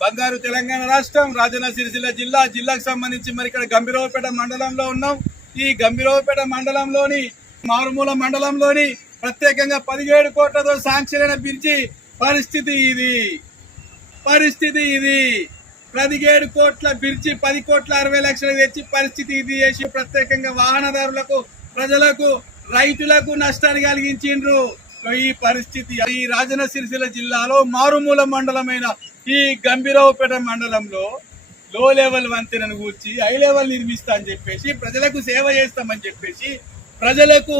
బంగారు తెలంగాణ రాష్ట్రం రాజన్న సిరిసిల్ల జిల్లా జిల్లాకు సంబంధించి మరి ఇక్కడ గంభీరవపేట మండలంలో ఉన్నాం. ఈ గంభీరవపేట మండలంలోని మారుమూల మండలంలోని ప్రత్యేకంగా పదిహేడు కోట్లతో శాంక్షన్ అయిన బ్రిడ్జి పరిస్థితి ఇది. పరిస్థితి ఇది. పదిహేడు కోట్ల బ్రిడ్జి పది కోట్ల అరవై లక్షలకు తెచ్చి పరిస్థితి ఇది చేసి ప్రత్యేకంగా వాహనదారులకు ప్రజలకు రైతులకు నష్టాన్ని కలిగించిండ్రు. ఈ పరిస్థితి ఈ రాజన్న సిరిసిల్ల జిల్లాలో మారుమూల మండలమైన ఈ గంభీరావుపేట మండలంలో లో లెవెల్ వంతెనను కూర్చి హై లెవెల్ నిర్మిస్తా అని చెప్పేసి ప్రజలకు సేవ చేస్తామని చెప్పేసి ప్రజలకు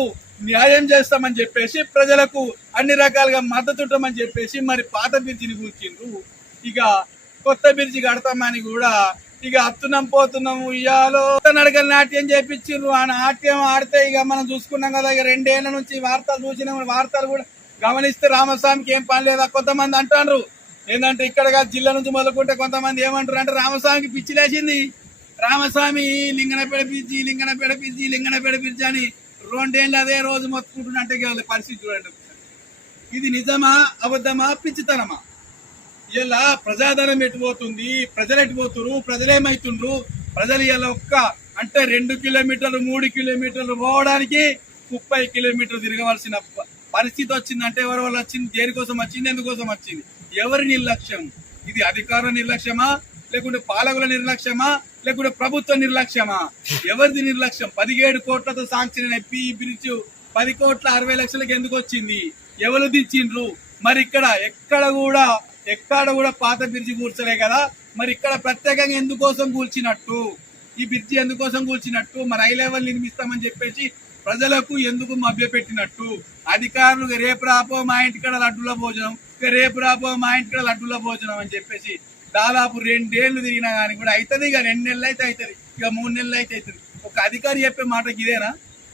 న్యాయం చేస్తామని చెప్పేసి ప్రజలకు అన్ని రకాలుగా మద్దతు ఉంటామని చెప్పేసి మరి పాత బ్రిడ్జిని కూర్చిండ్రు. ఇక కొత్త బ్రిడ్జి కడతామని కూడా ఇక అత్తున్నాం పోతున్నాము ఇయాలో నడకల నాట్యం చేపించిండ్రు. ఆ నాట్యం ఆడితే ఇక మనం చూసుకున్నాం కదా ఇక రెండేళ్ళ నుంచి వార్తలు చూసినాం. వార్తలు కూడా గమనిస్తే రామస్వామికి ఏం పని లేదా? కొంతమంది అంటారు ఏంటంటే ఇక్కడ కాదు జిల్లా నుంచి మొదలుకుంటే కొంతమంది ఏమంటారు అంటే రామస్వామికి పిచ్చి లేచింది. రామస్వామి లింగనపేడ పిచ్చి లింగనపేడ పిచ్చి లింగనపేడ పిచ్చి అని రెండేళ్ళు అదే రోజు మొత్తుకుంటున్నట్టే అంటే పరిస్థితి చూడండి ఇది నిజమా అబద్ధమా పిచ్చితనమా? ఇలా ప్రజాధనం ఎటుపోతుంది ప్రజలు ఎటుపోతున్నారు ప్రజలేమవుతుండ్రు ప్రజలు ఇలా ఒక్క అంటే రెండు కిలోమీటర్లు మూడు కిలోమీటర్లు పోవడానికి ముప్పై కిలోమీటర్లు తిరగవలసిన పరిస్థితి వచ్చిందంటే ఎవరి వల్ల వచ్చింది? దేనికోసం వచ్చింది? ఎందుకోసం వచ్చింది? ఎవరి నిర్లక్ష్యం? ఇది అధికార నిర్లక్ష్యమా? లేకుంటే పాలకుల నిర్లక్ష్యమా? లేకుంటే ప్రభుత్వ నిర్లక్ష్యమా? ఎవరిది నిర్లక్ష్యం? పదిహేడు కోట్లతో సాంక్షన్ అయిన పి బ్రిడ్జ్ పది కోట్ల అరవై లక్షలకు ఎందుకు వచ్చింది? ఎవరు దించిండ్రు? మరి ఇక్కడ ఎక్కడ కూడా ఎక్కడ కూడా పాత బ్రిడ్జి కూర్చలే కదా? మరి ఇక్కడ ప్రత్యేకంగా ఎందుకోసం కూల్చినట్టు? ఈ బ్రిడ్జి ఎందుకోసం కూల్చినట్టు? మరి హై లెవెల్ నిర్మిస్తామని చెప్పేసి ప్రజలకు ఎందుకు మభ్యపెట్టినట్టు? అధికారులు రేపు రాపో మా ఇంటికాడ లడ్డుల భోజనం. ఇక రేపు రాబో మా ఇంట్లో లడ్డుల భోజనం అని చెప్పేసి దాదాపు రెండేళ్ళు తిరిగినా కానీ కూడా అవుతుంది ఇక రెండు నెలలు అయితే అవుతుంది ఇక మూడు నెలలు అయితే అవుతుంది ఒక అధికారి చెప్పే మాటకి ఇదేనా?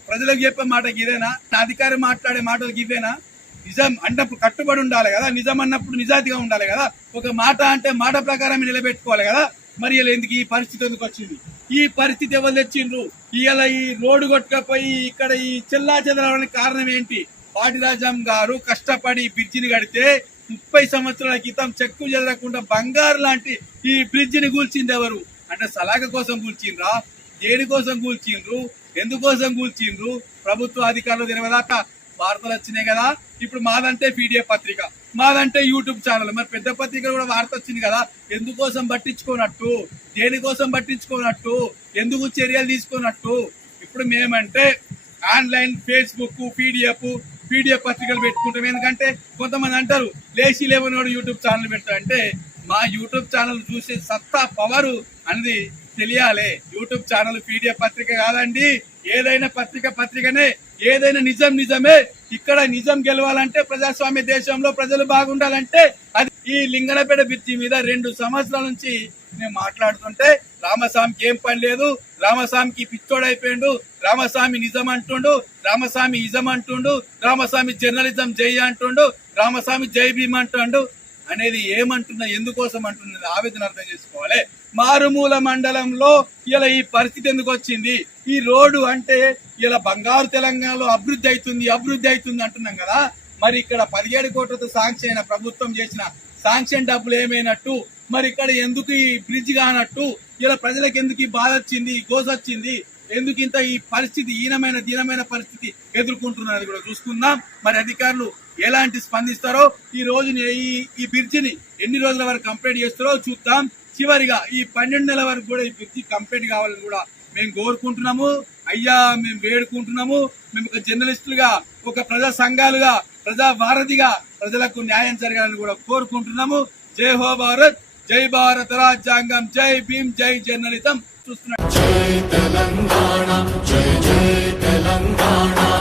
ప్రజలకు చెప్పే మాటకి ఇదేనా? అధికారి మాట్లాడే మాటలకు ఇవేనా? నిజం అంటప్పుడు కట్టుబడి ఉండాలి కదా. నిజం అన్నప్పుడు నిజాతిగా ఉండాలి కదా. ఒక మాట అంటే మాట ప్రకారం నిలబెట్టుకోవాలి కదా. మరి ఇలా ఎందుకు ఈ పరిస్థితి ఎందుకు వచ్చింది? ఈ పరిస్థితి ఎవరు తెచ్చిండ్రు? ఇలా ఈ రోడ్డు కొట్టుకపోయి ఇక్కడ ఈ చెల్లా చెదరడానికి కారణం ఏంటి? పాటిరాజం గారు కష్టపడి బ్రిడ్జిని కడితే ముప్పై సంవత్సరాల క్రితం చెక్కు జరగకుండా బంగారు లాంటి ఈ బ్రిడ్జిని కూల్చింది ఎవరు? అంటే సలాక కోసం కూల్చిండ్రా? దేని కోసం కూల్చిండ్రు? ఎందుకోసం కూల్చిండ్రు? ప్రభుత్వ అధికారులు తెలియదాకా వార్తలు వచ్చినాయి కదా. ఇప్పుడు మాదంటే పీడిఎఫ్ పత్రిక మాదంటే యూట్యూబ్ ఛానల్. మరి పెద్ద పత్రిక కూడా వార్త వచ్చింది కదా. ఎందుకోసం పట్టించుకోనట్టు? దేనికోసం పట్టించుకోనట్టు? ఎందుకు చర్యలు తీసుకున్నట్టు ఇప్పుడు మేమంటే ఆన్లైన్ ఫేస్బుక్ పీడిఎఫ్ పీడిఎఫ్ పత్రికలు పెట్టుకుంటాం. ఎందుకంటే కొంతమంది అంటారు లేచి లేవనోడు యూట్యూబ్ ఛానల్ పెడతా. అంటే మా యూట్యూబ్ ఛానల్ చూసే సత్తా పవరు అనేది తెలియాలి. యూట్యూబ్ ఛానల్ పీడిఎఫ్ పత్రిక కాదండి. ఏదైనా పత్రిక పత్రికనే ఏదైనా నిజం నిజమే. ఇక్కడ నిజం గెలవాలంటే ప్రజాస్వామ్య దేశంలో ప్రజలు బాగుండాలంటే అది ఈ లింగనపేట బ్రిడ్జి మీద రెండు సంవత్సరాల నుంచి మేము మాట్లాడుతుంటే రామస్వామికి ఏం పని లేదు రామస్వామికి పిచ్చోడైపోయిండు రామస్వామి నిజం అంటుండు రామస్వామి ఇజం అంటుండు రామస్వామి జర్నలిజం జై అంటుండు రామస్వామి జై భీమ్ అంటుండు అనేది ఏమంటున్నా ఎందుకోసం అంటున్నది ఆవేదన అర్థం చేసుకోవాలి. మారుమూల మండలంలో ఇలా ఈ పరిస్థితి ఎందుకు వచ్చింది? ఈ రోడ్డు అంటే ఇలా బంగారు తెలంగాణలో అభివృద్ధి అవుతుంది అభివృద్ధి అవుతుంది అంటున్నాం కదా. మరి ఇక్కడ పదిహేడు కోట్లతో సాంక్షన్ అయిన ప్రభుత్వం చేసిన శాంక్షన్ డబ్బులు ఏమైనట్టు? మరి ఇక్కడ ఎందుకు ఈ బ్రిడ్జ్ కానట్టు? ఇలా ప్రజలకు ఎందుకు ఈ బాధ వచ్చింది ఈ గోస వచ్చింది? ఎందుకు ఇంత ఈ పరిస్థితి హీనమైన దీనమైన పరిస్థితి ఎదుర్కొంటున్నది కూడా చూసుకుందాం. మరి అధికారులు ఎలాంటి స్పందిస్తారో ఈ రోజు ఈ ఈ బ్రిడ్జిని ఎన్ని రోజుల వరకు కంప్లీట్ చేస్తారో చూద్దాం. చివరిగా ఈ పన్నెండు నెలల వరకు కూడా ఈ బ్రిడ్జి కంప్లీట్ కావాలని కూడా మేము కోరుకుంటున్నాము. అయ్యా మేము వేడుకుంటున్నాము. మేము ఒక జర్నలిస్టులుగా ఒక ప్రజా సంఘాలుగా ప్రజా వారధిగా ప్రజలకు న్యాయం జరగాలని కూడా కోరుకుంటున్నాము. జై హో భారత్ జై భారత రాజ్యాంగం. జై భీమ్ జై జర్నలిజం. చూస్తున్నాం. జై తెలంగాణ జై జై తెలంగాణ.